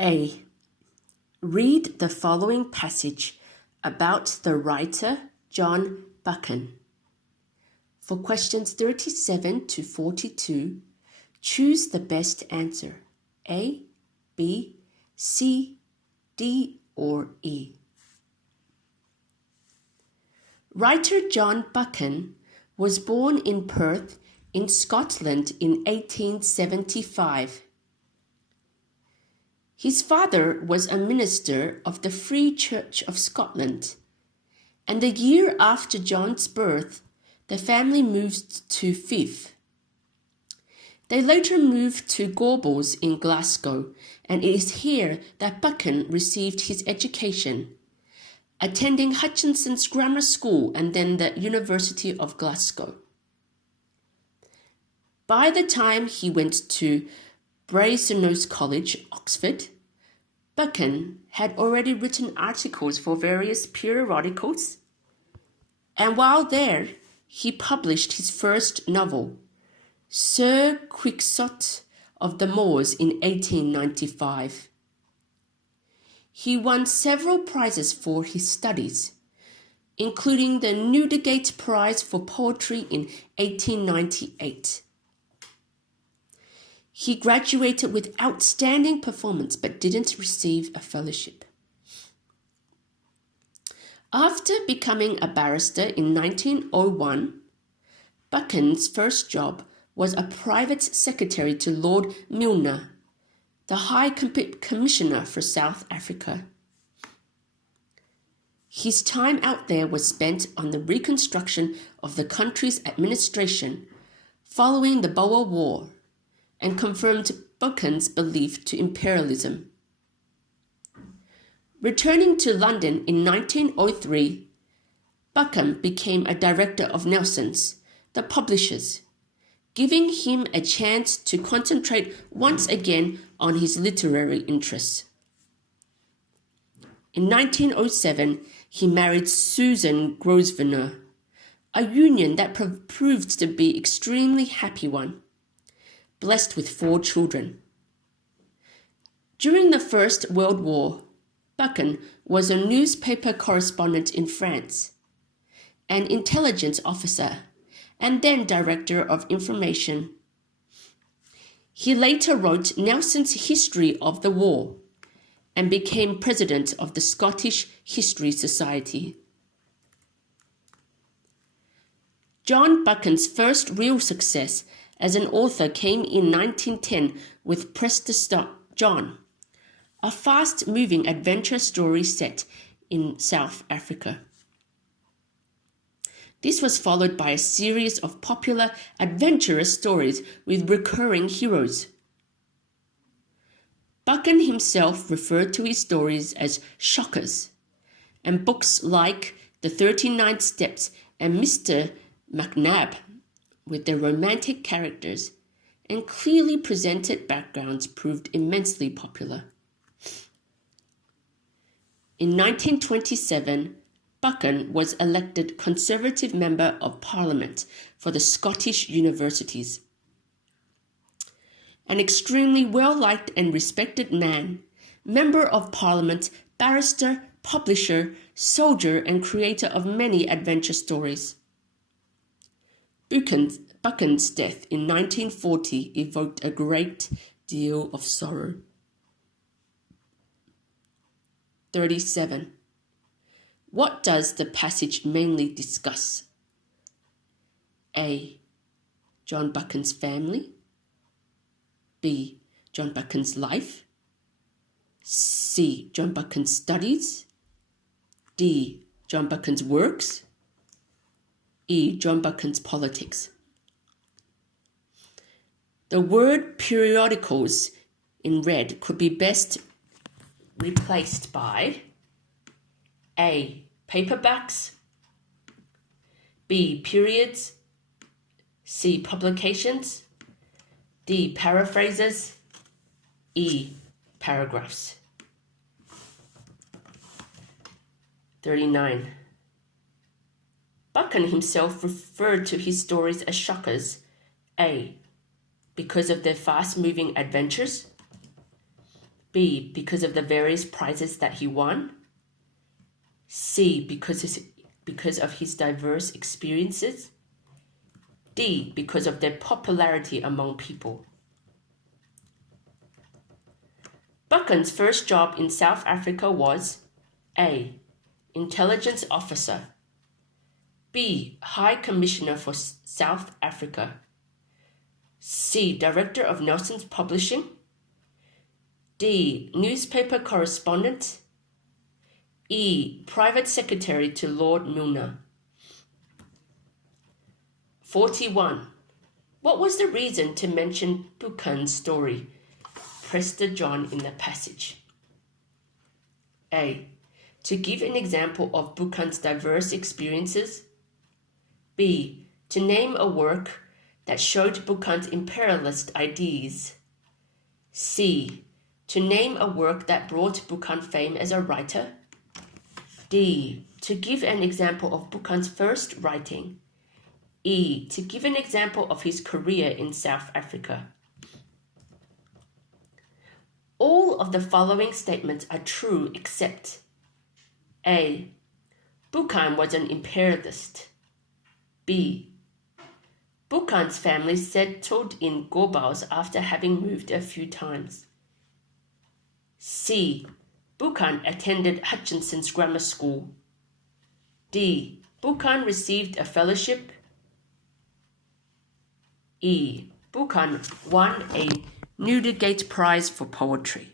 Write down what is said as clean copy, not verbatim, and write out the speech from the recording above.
A. Read the following passage about the writer John Buchan. For questions 37 to 42, choose the best answer, A, B, C, D, or E. Writer John Buchan was born in Perth in Scotland in 1875. His father was a minister of the Free Church of Scotland, and the year after John's birth, the family moved to Fife. They later moved to Gorbals in Glasgow, and it is here that Buchan received his education, attending Hutchinson's Grammar School and then the University of Glasgow. By the time he went to Brasenose College, Oxford, Buchan had already written articles for various periodicals, and while there, he published his first novel, Sir Quixote of the Moors, in 1895. He won several prizes for his studies, including the Newdigate Prize for Poetry in 1898. He graduated with outstanding performance but didn't receive a fellowship. After becoming a barrister in 1901, Buchan's first job was a private secretary to Lord Milner, the High Commissioner for South Africa. His time out there was spent on the reconstruction of the country's administration following the Boer War, and confirmed Buchan's belief to imperialism. Returning to London in 1903, Buchan became a director of Nelson's, the publishers, giving him a chance to concentrate once again on his literary interests. In 1907, he married Susan Grosvenor, a union that proved to be an extremely happy one, blessed with 4 children. During the First World War, Buchan was a newspaper correspondent in France, an intelligence officer, and then director of information. He later wrote Nelson's History of the War and became president of the Scottish History Society. John Buchan's first real success as an author came in 1910 with Prester John, a fast-moving adventure story set in South Africa. This was followed by a series of popular adventurous stories with recurring heroes. Buchan himself referred to his stories as shockers, and books like The 39 Steps and Mr. McNab, with their romantic characters and clearly presented backgrounds, proved immensely popular. In 1927, Buchan was elected Conservative Member of Parliament for the Scottish Universities. An extremely well-liked and respected man, Member of Parliament, barrister, publisher, soldier, and creator of many adventure stories. Buchan's death in 1940 evoked a great deal of sorrow. 37. What does the passage mainly discuss? A. John Buchan's family. B. John Buchan's life. C. John Buchan's studies. D. John Buchan's works. E. John Buchan's politics. The word periodicals in red could be best replaced by A. Paperbacks, B. Periods, C. Publications, D. Paraphrases, E. Paragraphs. 39. Buchan himself referred to his stories as shockers. A. Because of their fast-moving adventures. B. Because of the various prizes that he won. C. Because of his diverse experiences. D. Because of their popularity among people. Buchan's first job in South Africa was A. Intelligence officer. B. High Commissioner for South Africa. C. Director of Nelson's Publishing. D. Newspaper correspondent. E. Private secretary to Lord Milner. 41. What was the reason to mention Buchan's story? Prester John in the passage. A. To give an example of Buchan's diverse experiences. B. To name a work that showed Buchan's imperialist ideas. C. To name a work that brought Buchan fame as a writer. D. To give an example of Buchan's first writing. E. To give an example of his career in South Africa. All of the following statements are true except A. Buchan was an imperialist. B. Buchan's family settled in Gorbals after having moved a few times. C. Buchan attended Hutchinson's grammar school. D. Buchan received a fellowship. E. Buchan won a Newdigate Prize for poetry.